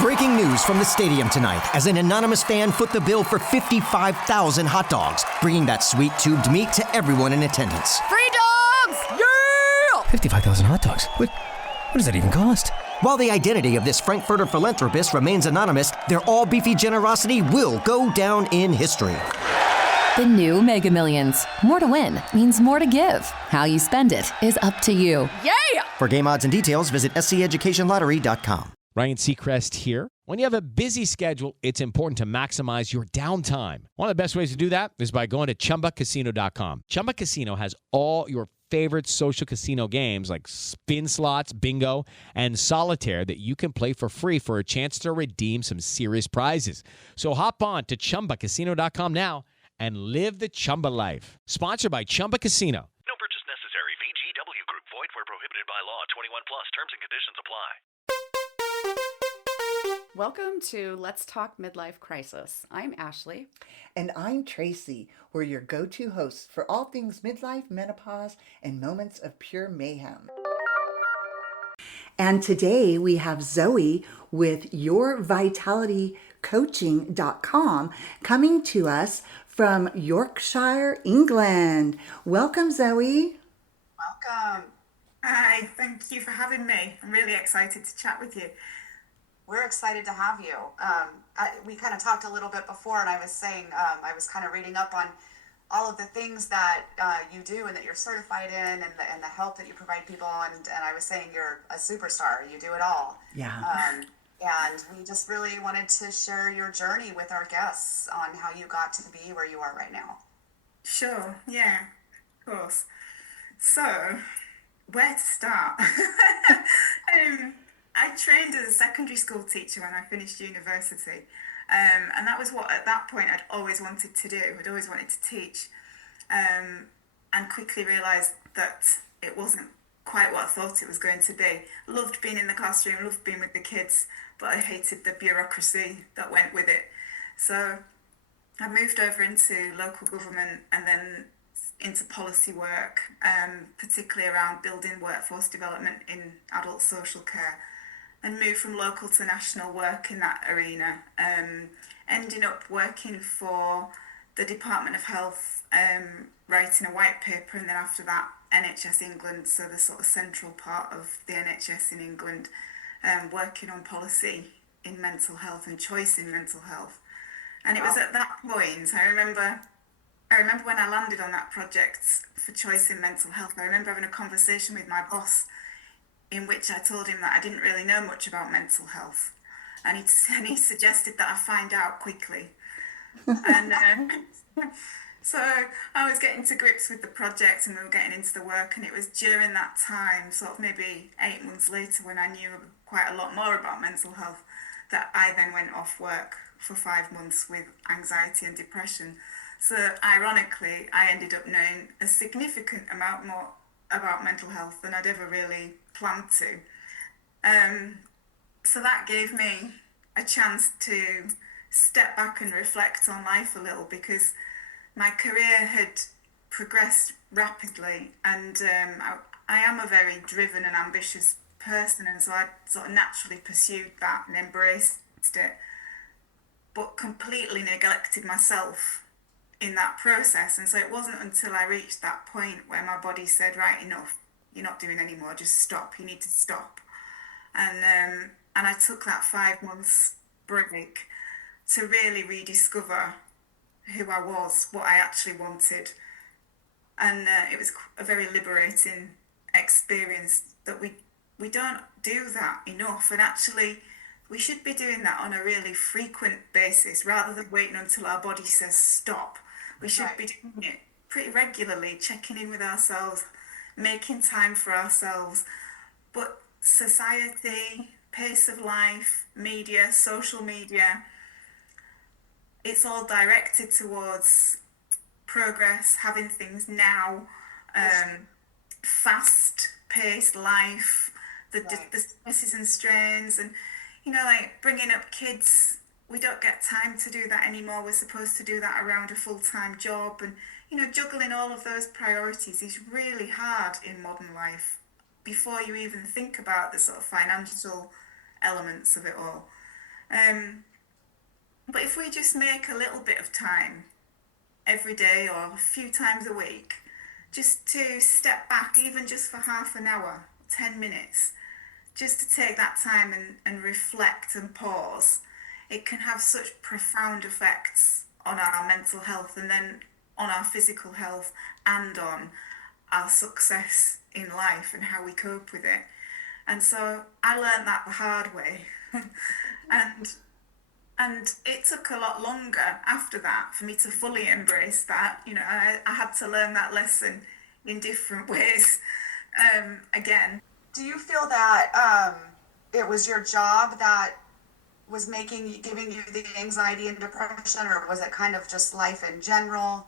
Breaking news from the stadium tonight as an anonymous fan foot the bill for 55,000 hot dogs, bringing that sweet tubed meat to everyone in attendance. Free dogs! Yeah! 55,000 hot dogs? What does that even cost? While the identity of this Frankfurter philanthropist remains anonymous, their all-beefy generosity will go down in history. The new Mega Millions. More to win means more to give. How you spend it is up to you. Yeah! For game odds and details, visit sceducationlottery.com. Ryan Seacrest here. When you have a busy schedule, it's important to maximize your downtime. One of the best ways to do that is by going to ChumbaCasino.com. Chumba Casino has all your favorite social casino games like spin slots, bingo, and solitaire that you can play for free for a chance to redeem some serious prizes. So hop on to ChumbaCasino.com now and live the Chumba life. Sponsored by Chumba Casino. No purchase necessary. VGW Group. Void where prohibited by law. 21 plus. Terms and conditions apply. Welcome to Let's Talk Midlife Crisis. I'm Ashley. And I'm Tracy. We're your go-to hosts for all things midlife, menopause, and moments of pure mayhem. And today we have Zoe with YourVitalityCoaching.com coming to us from Yorkshire, England. Welcome, Zoe. Welcome. Hi, thank you for having me. I'm really excited to chat with you. We're excited to have you. We kind of talked a little bit before, and I was saying, I was kind of reading up on all of the things that you do and that you're certified in, and the help that you provide people, and I was saying you're a superstar. You do it all. Yeah. And we just really wanted to share your journey with our guests on how you got to be where you are right now. Sure, yeah, of course. So, where to start? I trained as a secondary school teacher when I finished university, and that was what, at that point, I'd always wanted to do. I'd always wanted to teach, and quickly realised that it wasn't quite what I thought it was going to be. Loved being in the classroom, loved being with the kids, but I hated the bureaucracy that went with it. So I moved over into local government and then into policy work, particularly around building workforce development in adult social care, and moved from local to national work in that arena, ending up working for the Department of Health, writing a white paper, and then after that NHS England, so the sort of central part of the NHS in England, working on policy in mental health and choice in mental health. And it was at that point, I remember when I landed on that project for choice in mental health, I remember having a conversation with my boss in which I told him that I didn't really know much about mental health. And he suggested that I find out quickly. And so I was getting to grips with the project and we were getting into the work, and it was during that time, sort of maybe 8 months later, when I knew quite a lot more about mental health, that I then went off work for 5 months with anxiety and depression. So ironically, I ended up knowing a significant amount more about mental health than I'd ever really planned to. So that gave me a chance to step back and reflect on life a little, because my career had progressed rapidly, and I am a very driven and ambitious person, and so I sort of naturally pursued that and embraced it, but completely neglected myself in that process. And so it wasn't until I reached that point where my body said, right, enough, you're not doing anymore, just stop, you need to stop. And I took that 5 months break to really rediscover who I was, what I actually wanted. And it was a very liberating experience that we don't do that enough, and actually we should be doing that on a really frequent basis rather than waiting until our body says stop. We should be doing it pretty regularly, checking in with ourselves, making time for ourselves. But society, pace of life, media, social media, it's all directed towards progress, having things now, fast-paced life, the stresses and strains, and, you know, like bringing up kids, we don't get time to do that anymore. We're supposed to do that around a full-time job, and, you know, juggling all of those priorities is really hard in modern life before you even think about the sort of financial elements of it all. But if we just make a little bit of time every day or a few times a week, just to step back, even just for half an hour, 10 minutes, just to take that time and reflect and pause, it can have such profound effects on our mental health and then on our physical health and on our success in life and how we cope with it. And so I learned that the hard way. And it took a lot longer after that for me to fully embrace that. You know, I had to learn that lesson in different ways again. Do you feel that it was your job that was giving you the anxiety and depression, or was it kind of just life in general?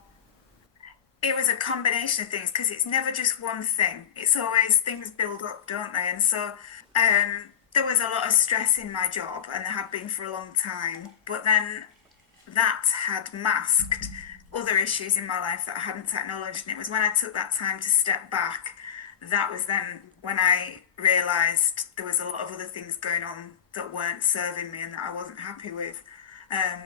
It was a combination of things, because it's never just one thing. It's always things build up, don't they? And so there was a lot of stress in my job, and there had been for a long time. But then that had masked other issues in my life that I hadn't acknowledged. And it was when I took that time to step back, that was then when I realised there was a lot of other things going on that weren't serving me and that I wasn't happy with.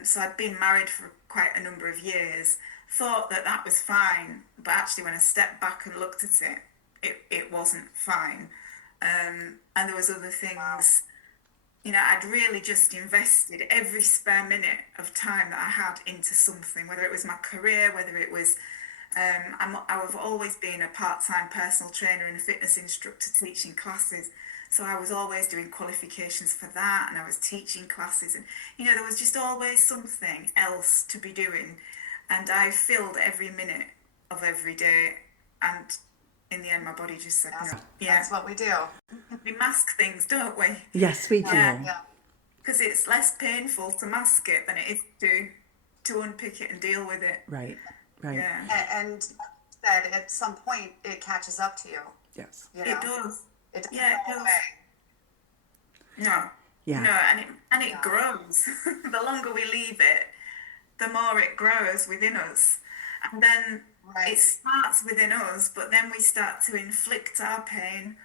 So I'd been married for quite a number of years, thought that was fine, but actually when I stepped back and looked at it wasn't fine. And there was other things, you know, I'd really just invested every spare minute of time that I had into something, whether it was my career, whether it was, I've always been a part-time personal trainer and a fitness instructor teaching classes. So I was always doing qualifications for that, and I was teaching classes, and, you know, there was just always something else to be doing. And I filled every minute of every day, and in the end, my body just said no. Yeah, that's what we do. We mask things, don't we? Yes, we do. Yeah. Because it's less painful to mask it than it is to unpick it and deal with it. Right. Yeah. And that at some point it catches up to you. Yes. You know? It does. It doesn't Yeah, go it does. away. No. Yeah. No, and it grows. The longer we leave it, the more it grows within us. And then it starts within us, but then we start to inflict our pain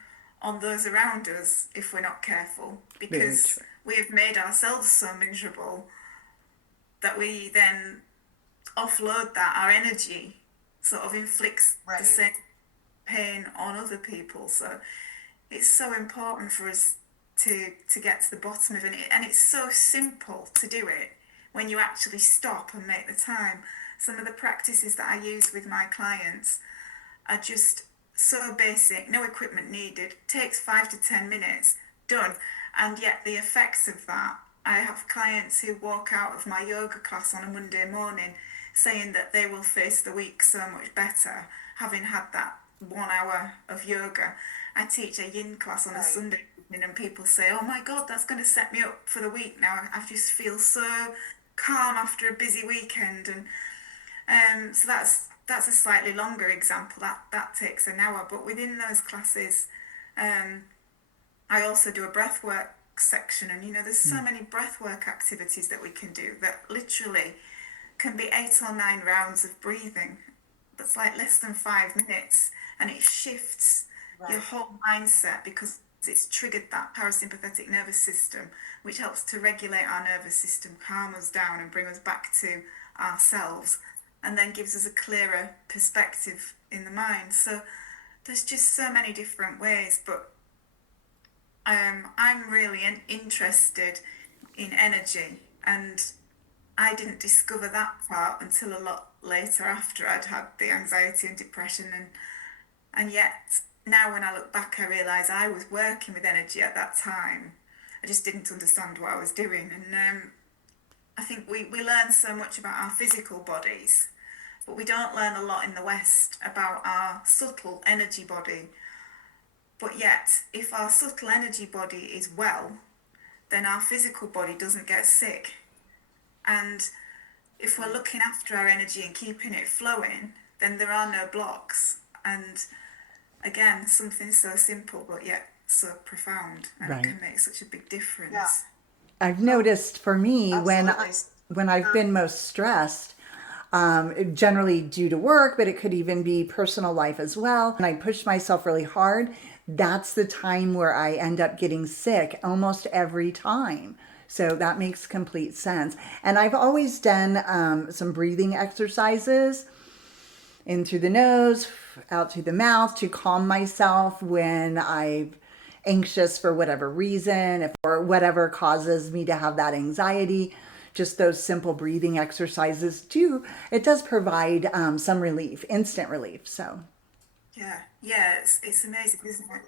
on those around us if we're not careful, because we have made ourselves so miserable that we then offload that, our energy sort of inflicts the same pain on other people. So it's so important for us to get to the bottom of it, and it's so simple to do it when you actually stop and make the time. Some of the practices that I use with my clients are just so basic, no equipment needed, takes 5 to 10 minutes, done. And yet the effects of that, I have clients who walk out of my yoga class on a Monday morning saying that they will face the week so much better having had that 1 hour of yoga. I teach a yin class on a Sunday evening, and people say, oh my God, that's going to set me up for the week now. I just feel so calm after a busy weekend. And so that's a slightly longer example. That takes an hour. But within those classes, I also do a breathwork section. And, you know, there's so many breathwork activities that we can do that literally can be 8 or 9 rounds of breathing. That's like less than 5 minutes. And it shifts your whole mindset, because it's triggered that parasympathetic nervous system, which helps to regulate our nervous system, calm us down and bring us back to ourselves, and then gives us a clearer perspective in the mind. So there's just so many different ways, but I'm really interested in energy, and I didn't discover that part until a lot later, after I'd had the anxiety and depression, and yet now when I look back, I realise I was working with energy at that time. I just didn't understand what I was doing. And I think we learn so much about our physical bodies, but we don't learn a lot in the West about our subtle energy body. But yet, if our subtle energy body is well, then our physical body doesn't get sick. And if we're looking after our energy and keeping it flowing, then there are no blocks. And again, something so simple but yet so profound, and it can make such a big difference. Yeah. I've noticed for me Absolutely. when I've been most stressed, generally due to work, but it could even be personal life as well, and I push myself really hard, that's the time where I end up getting sick almost every time. So that makes complete sense. And I've always done some breathing exercises in through the nose, out through the mouth to calm myself when I'm anxious for whatever reason, if or whatever causes me to have that anxiety. Just those simple breathing exercises do, it does provide some relief, instant relief. So yeah, it's amazing, isn't it?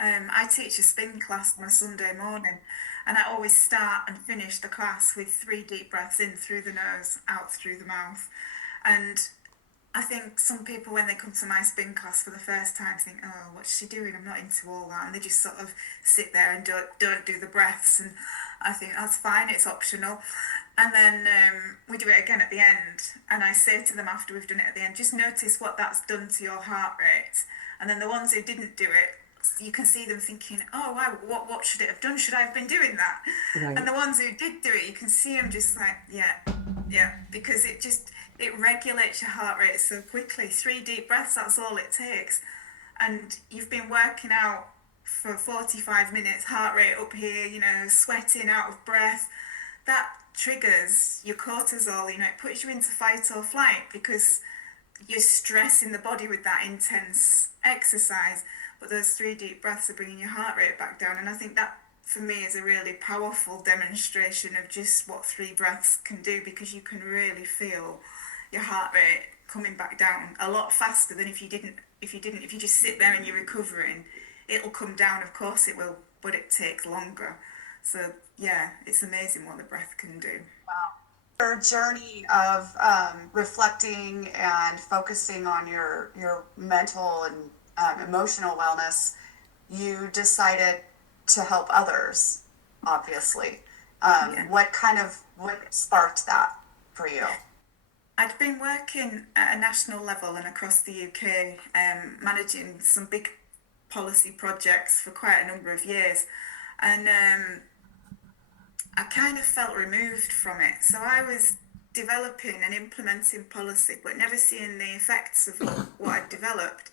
I teach a spin class on a Sunday morning, and I always start and finish the class with 3 deep breaths in through the nose, out through the mouth. And I think some people, when they come to my spin class for the first time, think, "Oh, what's she doing? I'm not into all that," and they just sort of sit there and don't do the breaths. And I think that's fine; it's optional. And then we do it again at the end, and I say to them after we've done it at the end, just notice what that's done to your heart rate. And then the ones who didn't do it, you can see them thinking, "Oh wow, what should it have done? Should I have been doing that?" Right. And the ones who did do it, you can see them just like, yeah, because it regulates your heart rate so quickly. 3 deep breaths, that's all it takes. And you've been working out for 45 minutes, heart rate up here, sweating, out of breath. That triggers your cortisol, it puts you into fight or flight because you're stressing the body with that intense exercise. But those 3 deep breaths are bringing your heart rate back down. And I think that, for me, is a really powerful demonstration of just what 3 breaths can do, because you can really feel your heart rate coming back down a lot faster than if you just sit there and you're recovering. It'll come down, of course it will, but it takes longer. So yeah, it's amazing what the breath can do. Wow. Your journey of reflecting and focusing on your mental and emotional wellness, you decided to help others, obviously. What sparked that for you? I'd been working at a national level and across the UK, managing some big policy projects for quite a number of years. And I kind of felt removed from it. So I was developing and implementing policy, but never seeing the effects of what I'd developed.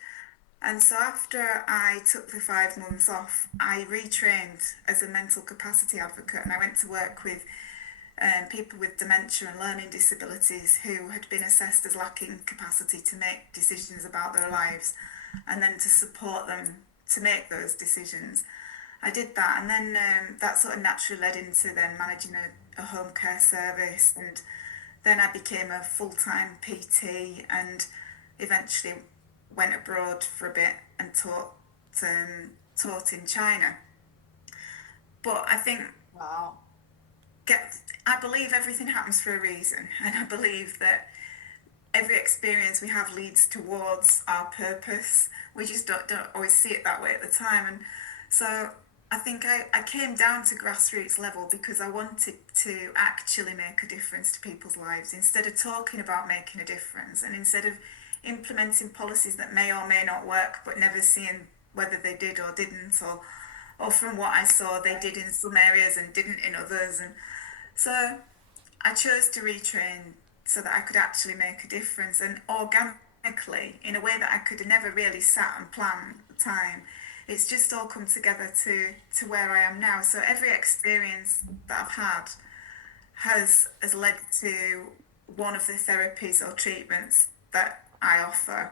And so after I took the 5 months off, I retrained as a mental capacity advocate, and I went to work with people with dementia and learning disabilities who had been assessed as lacking capacity to make decisions about their lives, and then to support them to make those decisions. I did that, and then that sort of naturally led into then managing a home care service, and then I became a full-time PT and eventually went abroad for a bit and taught in China. But I think, Wow. I believe everything happens for a reason, and I believe that every experience we have leads towards our purpose. We just don't always see it that way at the time. And so I think I came down to grassroots level because I wanted to actually make a difference to people's lives, instead of talking about making a difference, and instead of implementing policies that may or may not work, but never seeing whether they did or didn't, or from what I saw, they did in some areas and didn't in others. And so I chose to retrain so that I could actually make a difference, and organically, in a way that I could have never really sat and planned at the time. It's just all come together to where I am now. So every experience that I've had has led to one of the therapies or treatments that I offer.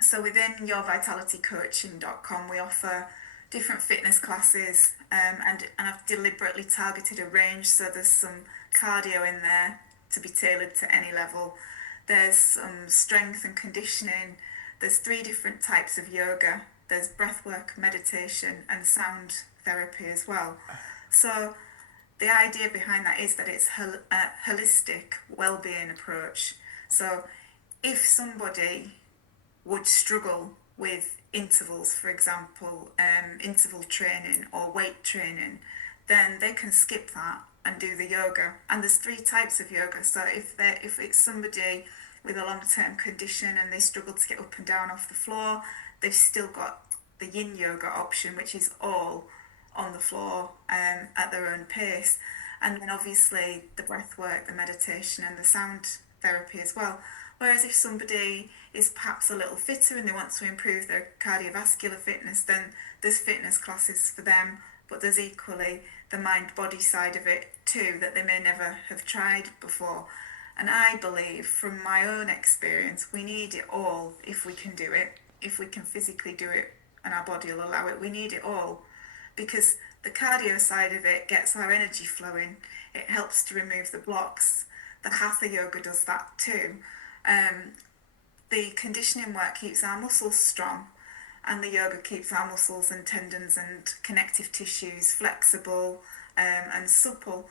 So within yourvitalitycoaching.com, we offer different fitness classes, and I've deliberately targeted a range. So there's some cardio in there to be tailored to any level. There's some strength and conditioning. There's 3 different types of yoga. There's breathwork, meditation, and sound therapy as well. So the idea behind that is that it's a holistic well-being approach. So if somebody would struggle with intervals, for example, interval training or weight training, then they can skip that and do the yoga. And there's 3 types of yoga. So if it's somebody with a long-term condition and they struggle to get up and down off the floor, they've still got the yin yoga option, which is all on the floor at their own pace. And then obviously the breath work, the meditation, and the sound therapy as well. Whereas if somebody is perhaps a little fitter and they want to improve their cardiovascular fitness, then there's fitness classes for them, but there's equally the mind-body side of it too, that they may never have tried before. And I believe from my own experience, we need it all if we can do it, if we can physically do it and our body will allow it. We need it all, because the cardio side of it gets our energy flowing. It helps to remove the blocks. The hatha yoga does that too. The conditioning work keeps our muscles strong, and the yoga keeps our muscles and tendons and connective tissues flexible and supple.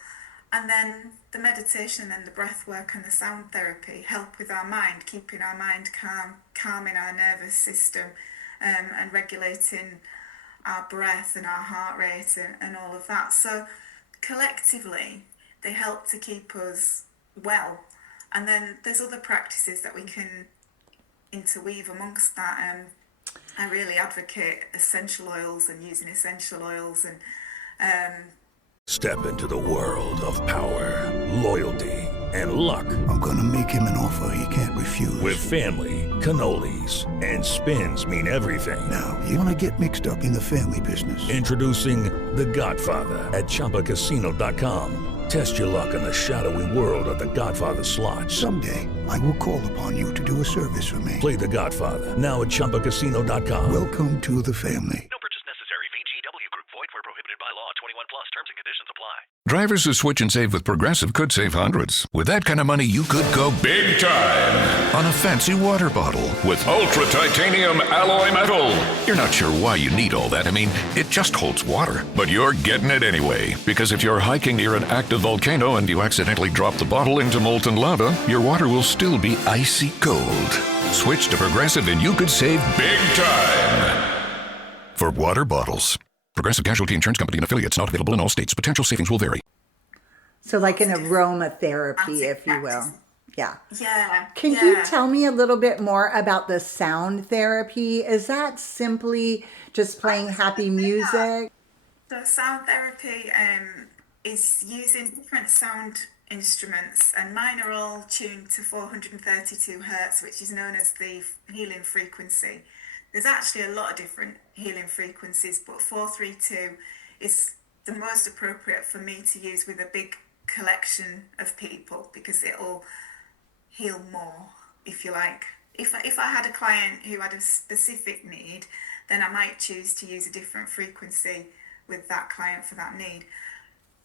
And then the meditation and the breath work and the sound therapy help with our mind, keeping our mind calm, calming our nervous system, and regulating our breath and our heart rate and all of that. So collectively, they help to keep us well. And then there's other practices that we can interweave amongst that. I really advocate essential oils and using essential oils and Step into the world of power, loyalty, and luck. I'm gonna make him an offer he can't refuse. With family, cannolis, and spins mean everything. Now, you wanna get mixed up in the family business. Introducing The Godfather at ChumbaCasino.com. Test your luck in the shadowy world of The Godfather slot. Someday, I will call upon you to do a service for me. Play The Godfather now at ChumbaCasino.com. Welcome to the family. No purchase necessary. VGW Group. Void where prohibited by law. 21 plus. Terms and conditions apply. Drivers who switch and save with Progressive could save hundreds. With that kind of money, you could go big time on a fancy water bottle with ultra titanium alloy metal. You're not sure why you need all that. I mean, it just holds water. But you're getting it anyway. Because if you're hiking near an active volcano and you accidentally drop the bottle into molten lava, your water will still be icy cold. Switch to Progressive and you could save big time. For water bottles. Progressive Casualty Insurance Company and affiliates, not available in all states. Potential savings will vary. So like an aromatherapy, if you will. Yeah. Yeah. Can you tell me a little bit more about the sound therapy? Is that simply just playing happy music? So sound therapy is using different sound instruments, and mine are all tuned to 432 hertz, which is known as the healing frequency. There's actually a lot of different healing frequencies, but 432 is the most appropriate for me to use with a big collection of people, because it'll heal more, if you like. If I had a client who had a specific need, then I might choose to use a different frequency with that client for that need.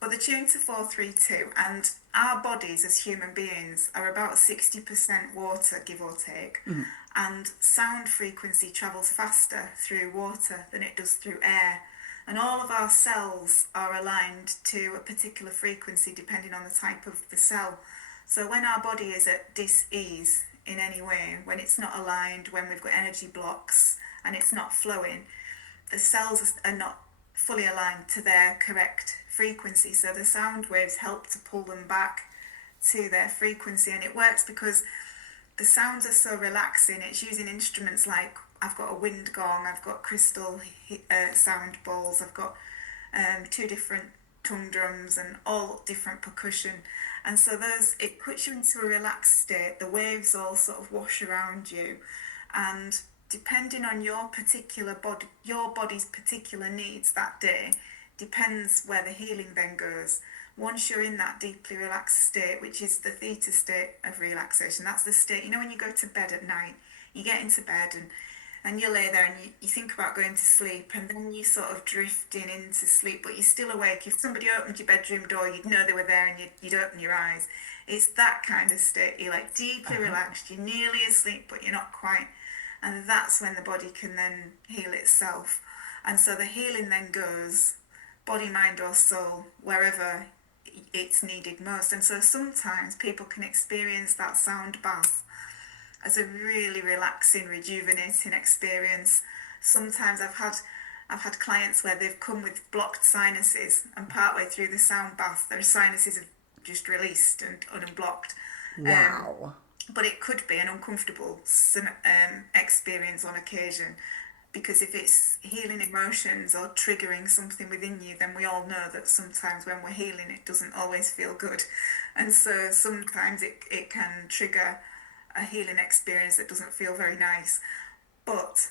But the tune to 432, and our bodies as human beings are about 60% water, give or take. Mm-hmm. And sound frequency travels faster through water than it does through air. And all of our cells are aligned to a particular frequency depending on the type of the cell. So when our body is at dis-ease in any way, when it's not aligned, when we've got energy blocks and it's not flowing, the cells are not fully aligned to their correct frequency. So the sound waves help to pull them back to their frequency. And it works because the sounds are so relaxing. It's using instruments like, I've got a wind gong, I've got crystal sound bowls, I've got 2 different tongue drums and all different percussion. And so it puts you into a relaxed state. The waves all sort of wash around you. And depending on your particular body, your body's particular needs that day, depends where the healing then goes. Once you're in that deeply relaxed state, which is the theta state of relaxation, that's the state, when you go to bed at night, you get into bed and you lay there and you think about going to sleep, and then you sort of drifting into sleep, but you're still awake. If somebody opened your bedroom door, you'd know they were there and you'd open your eyes. It's that kind of state. You're like deeply relaxed, you're nearly asleep, but you're not quite. And that's when the body can then heal itself. And so the healing then goes, body, mind or soul, wherever it's needed most. And so sometimes people can experience that sound bath as a really relaxing, rejuvenating experience. Sometimes I've had clients where they've come with blocked sinuses, and partway through the sound bath their sinuses have just released and unblocked. Wow. But it could be an uncomfortable experience on occasion, because if it's healing emotions or triggering something within you, then we all know that sometimes when we're healing, it doesn't always feel good. And so sometimes it can trigger a healing experience that doesn't feel very nice. But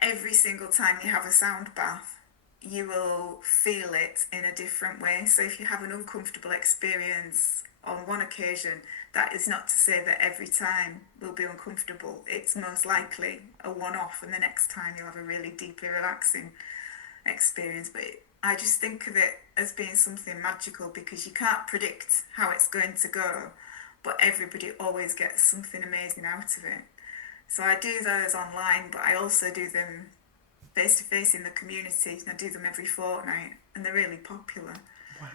every single time you have a sound bath, you will feel it in a different way. So if you have an uncomfortable experience on one occasion, that is not to say that every time will be uncomfortable. It's most likely a one-off, and the next time you'll have a really deeply relaxing experience. But I just think of it as being something magical, because you can't predict how it's going to go, but everybody always gets something amazing out of it. So I do those online, but I also do them face-to-face in the community. I do them every fortnight, and they're really popular. Wow.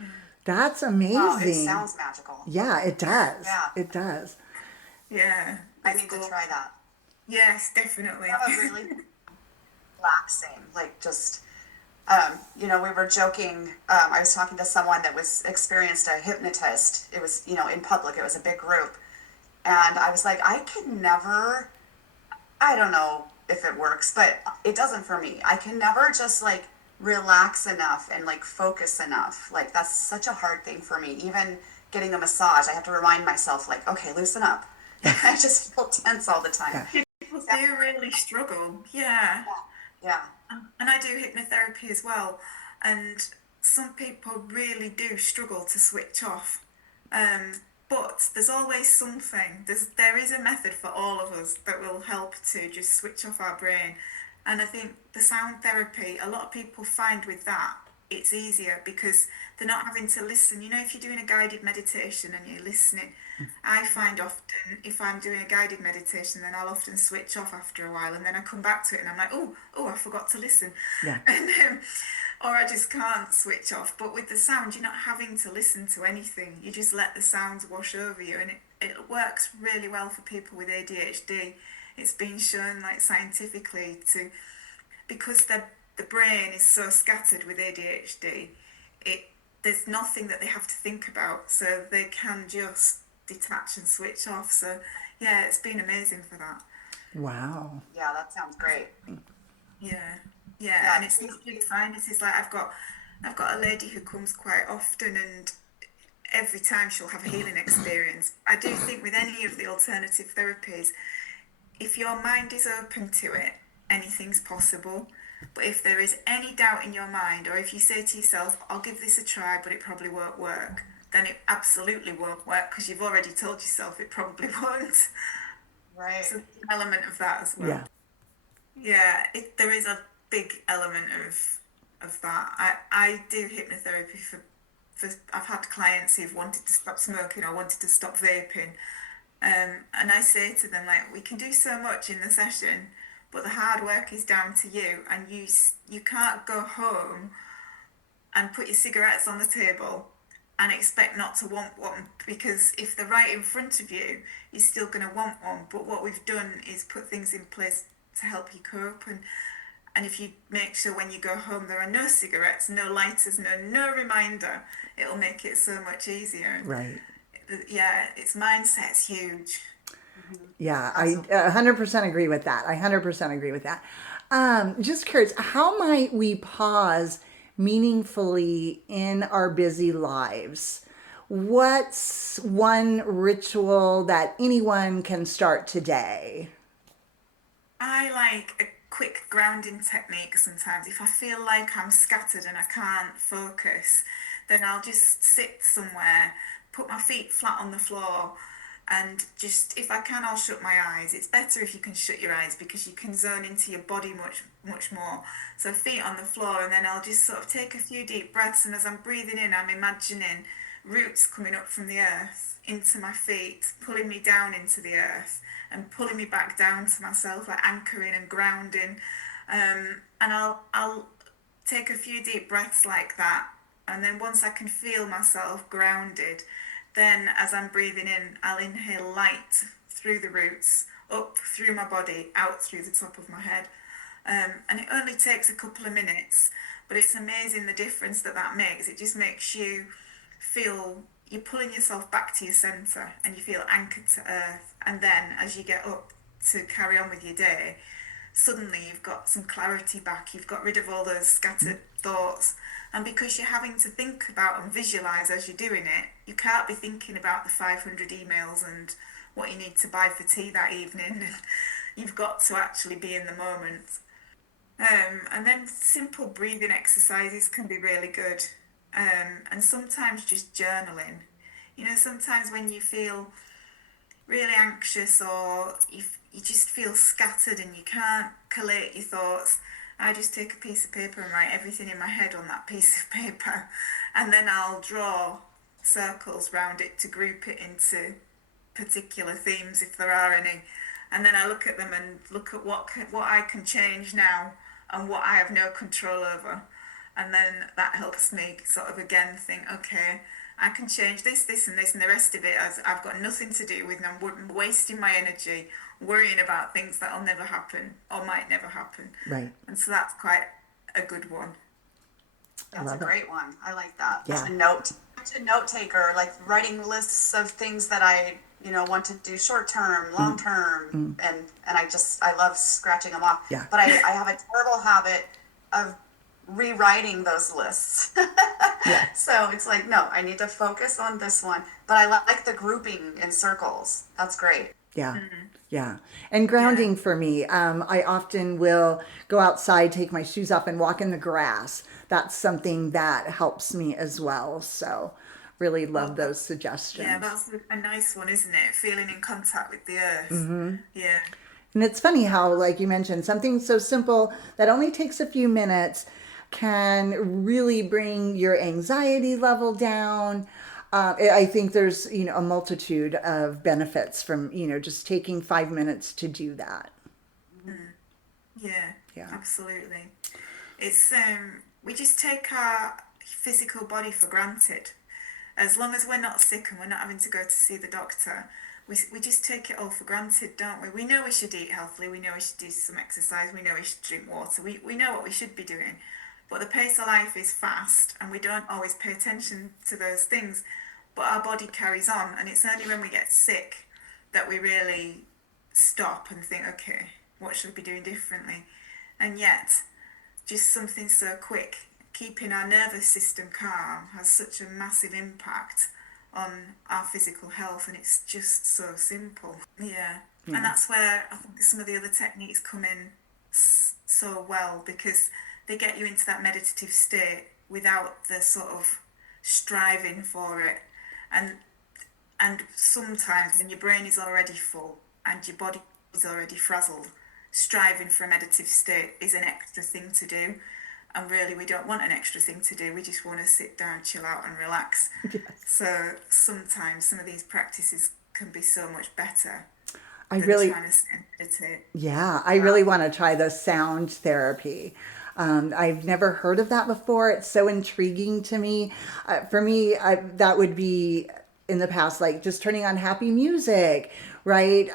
Yeah. That's amazing. Wow, it sounds magical. Yeah, it does. Yeah. It does. Yeah. I need to try that. Yes, definitely. That was really relaxing. Like, just, we were joking. I was talking to someone that was experienced a hypnotist. It was, in public. It was a big group. And I was like, I can never, I don't know if it works, but it doesn't for me. I can never just relax enough and focus enough. That's such a hard thing for me. Even getting a massage, I have to remind myself, okay, loosen up. I just feel tense all the time. Yeah. People do really struggle. Yeah. Yeah. And I do hypnotherapy as well. And some people really do struggle to switch off. But there's always something. There is a method for all of us that will help to just switch off our brain. And I think the sound therapy, a lot of people find with that, it's easier because they're not having to listen. If you're doing a guided meditation and you're listening, I find often if I'm doing a guided meditation, then I'll often switch off after a while, and then I come back to it and I'm like, oh, I forgot to listen. Yeah. And, or I just can't switch off. But with the sound, you're not having to listen to anything. You just let the sounds wash over you, and it works really well for people with ADHD. It's been shown scientifically because the brain is so scattered with ADHD, there's nothing that they have to think about, so they can just detach and switch off. So yeah, it's been amazing for that. Wow. Yeah, that sounds great. Yeah, and it's easy to find. It's I've got a lady who comes quite often, and every time she'll have a healing experience. I do think with any of the alternative therapies, if your mind is open to it, anything's possible. But if there is any doubt in your mind, or if you say to yourself, I'll give this a try, but it probably won't work, then it absolutely won't work, because you've already told yourself it probably won't. Right. So there's an element of that as well. Yeah, there is a big element of that. I do hypnotherapy for I've had clients who've wanted to stop smoking or wanted to stop vaping. And I say to them, we can do so much in the session, but the hard work is down to you, and you can't go home and put your cigarettes on the table and expect not to want one, because if they're right in front of you, you're still going to want one. But what we've done is put things in place to help you cope, and if you make sure when you go home there are no cigarettes, no lighters, no reminder, it'll make it so much easier. Right. Yeah, its mindset's huge. Yeah, I 100% agree with that. I 100% agree with that. Just curious, how might we pause meaningfully in our busy lives? What's one ritual that anyone can start today? I like a quick grounding technique sometimes. If I feel like I'm scattered and I can't focus, then I'll just sit somewhere, put my feet flat on the floor, and just, if I can, I'll shut my eyes. It's better if you can shut your eyes, because you can zone into your body much more. So feet on the floor, and then I'll just sort of take a few deep breaths, and as I'm breathing in, I'm imagining roots coming up from the earth into my feet, pulling me down into the earth and pulling me back down to myself, anchoring and grounding. And I'll take a few deep breaths like that, and then once I can feel myself grounded, then as I'm breathing in, I'll inhale light through the roots, up through my body, out through the top of my head. And it only takes a couple of minutes, but it's amazing the difference that makes. It just makes you feel you're pulling yourself back to your centre, and you feel anchored to earth. And then as you get up to carry on with your day, suddenly you've got some clarity back. You've got rid of all those scattered thoughts. And because you're having to think about and visualise as you're doing it, you can't be thinking about the 500 emails and what you need to buy for tea that evening. You've got to actually be in the moment. And then simple breathing exercises can be really good. And sometimes just journaling. Sometimes when you feel really anxious or you just feel scattered and you can't collate your thoughts, I just take a piece of paper and write everything in my head on that piece of paper. And then I'll draw circles round it to group it into particular themes if there are any. And then I look at them and look at what I can change now and what I have no control over. And then that helps me sort of again think, okay, I can change this, this and this, and the rest of it I've got nothing to do with, and I'm wasting my energy worrying about things that'll never happen or might never happen. Right. And so that's quite a good one. That's a great one. I like that. Yeah. A note taker, like writing lists of things that I want to do short term, long term, and I love scratching them off. Yeah. But I have a terrible habit of rewriting those lists. Yeah. So it's like, no, I need to focus on this one. But I like the grouping in circles. That's great. Yeah. Mm-hmm. Yeah. And grounding for me, I often will go outside, take my shoes off and walk in the grass. That's something that helps me as well. So really love those suggestions. Yeah, that's a nice one, isn't it? Feeling in contact with the earth. Mm-hmm. Yeah. And it's funny how, like you mentioned, something so simple that only takes a few minutes can really bring your anxiety level down. I think there's, a multitude of benefits from, just taking 5 minutes to do that. Yeah, absolutely. It's we just take our physical body for granted. As long as we're not sick and we're not having to go to see the doctor, we just take it all for granted, don't we? We know we should eat healthily, we know we should do some exercise, we know we should drink water, we know what we should be doing. But the pace of life is fast and we don't always pay attention to those things. But our body carries on, and it's only when we get sick that we really stop and think, okay, what should we be doing differently? And yet, just something so quick, keeping our nervous system calm has such a massive impact on our physical health, and it's just so simple. Yeah. And that's where I think some of the other techniques come in so well, because they get you into that meditative state without the sort of striving for it. And sometimes when your brain is already full and your body is already frazzled, striving for a meditative state is an extra thing to do. And really, we don't want an extra thing to do. We just want to sit down, chill out and relax. Yes. So sometimes some of these practices can be so much better than trying to meditate. Yeah, I really want to try the sound therapy. I've never heard of that before. It's so intriguing to me. For me, that would be in the past, like just turning on happy music, right?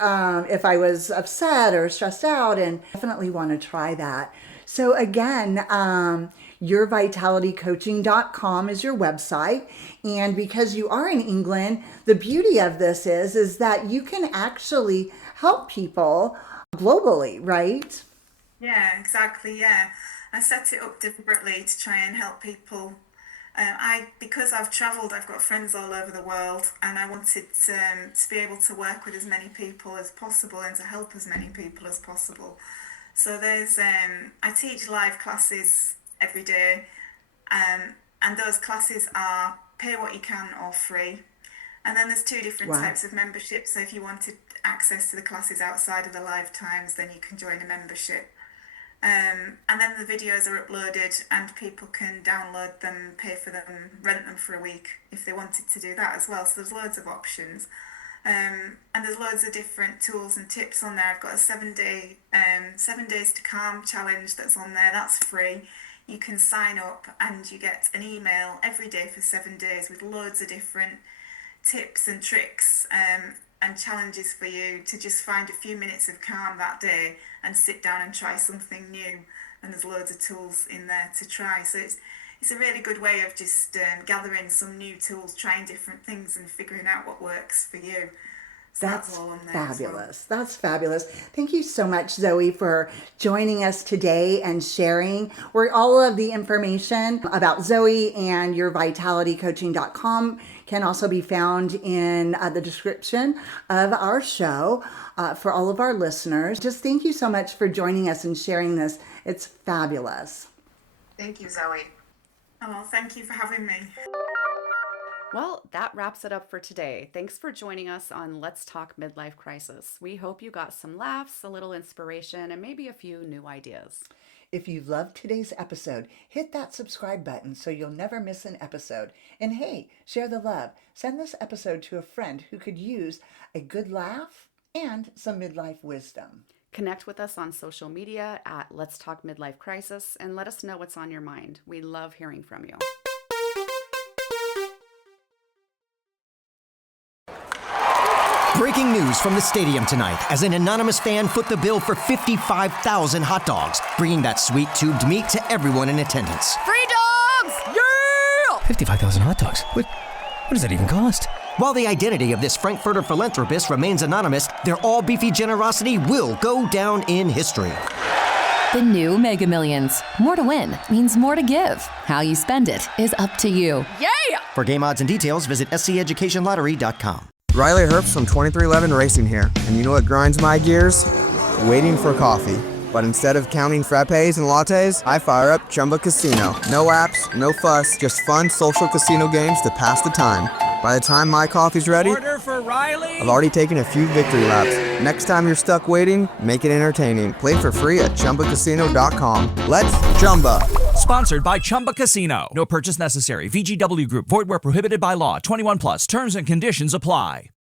If I was upset or stressed out, and definitely want to try that. So again, yourvitalitycoaching.com is your website. And because you are in England, the beauty of this is that you can actually help people globally, right? Yeah, exactly. Yeah. I set it up deliberately to try and help people. Because I've travelled, I've got friends all over the world, and I wanted to be able to work with as many people as possible and to help as many people as possible. So there's I teach live classes every day, and those classes are pay what you can or free. And then there's two different types of membership. So if you wanted access to the classes outside of the live times, then you can join a membership. And then the videos are uploaded and people can download them, pay for them, rent them for a week if they wanted to do that as well. So there's loads of options. And there's loads of different tools and tips on there. I've got a 7 days to calm challenge that's on there. That's free. You can sign up and you get an email every day for 7 days with loads of different tips and tricks and challenges for you to just find a few minutes of calm that day and sit down and try something new. And there's loads of tools in there to try. So it's a really good way of just gathering some new tools, trying different things and figuring out what works for you. So that's all on there. Fabulous. That's fabulous. Thank you so much, Zoe, for joining us today and sharing. Where all of the information about Zoe and yourvitalitycoaching.com can also be found in the description of our show for all of our listeners. Just thank you so much for joining us and sharing this It's fabulous. Thank you, Zoe. Oh, thank you for having me. Well, that wraps it up for today. Thanks for joining us on Let's Talk Midlife Crisis. We hope you got some laughs, a little inspiration, and maybe a few new ideas. If you loved today's episode, hit that subscribe button so you'll never miss an episode. And hey, share the love. Send this episode to a friend who could use a good laugh and some midlife wisdom. Connect with us on social media at Let's Talk Midlife Crisis and let us know what's on your mind. We love hearing from you. Breaking news from the stadium tonight as an anonymous fan foot the bill for 55,000 hot dogs, bringing that sweet tubed meat to everyone in attendance. Free dogs! Yeah! 55,000 hot dogs? What does that even cost? While the identity of this Frankfurter philanthropist remains anonymous, their all-beefy generosity will go down in history. The new Mega Millions. More to win means more to give. How you spend it is up to you. Yeah! For game odds and details, visit sceducationlottery.com. Riley Herbst from 2311 Racing here, and you know what grinds my gears? Waiting for coffee. But instead of counting frappes and lattes, I fire up Chumba Casino. No apps, no fuss, just fun social casino games to pass the time. By the time my coffee's ready, order for Riley. I've already taken a few victory laps. Next time you're stuck waiting, make it entertaining. Play for free at ChumbaCasino.com. Let's Chumba. Sponsored by Chumba Casino. No purchase necessary. VGW Group. Void where prohibited by law. 21 plus. Terms and conditions apply.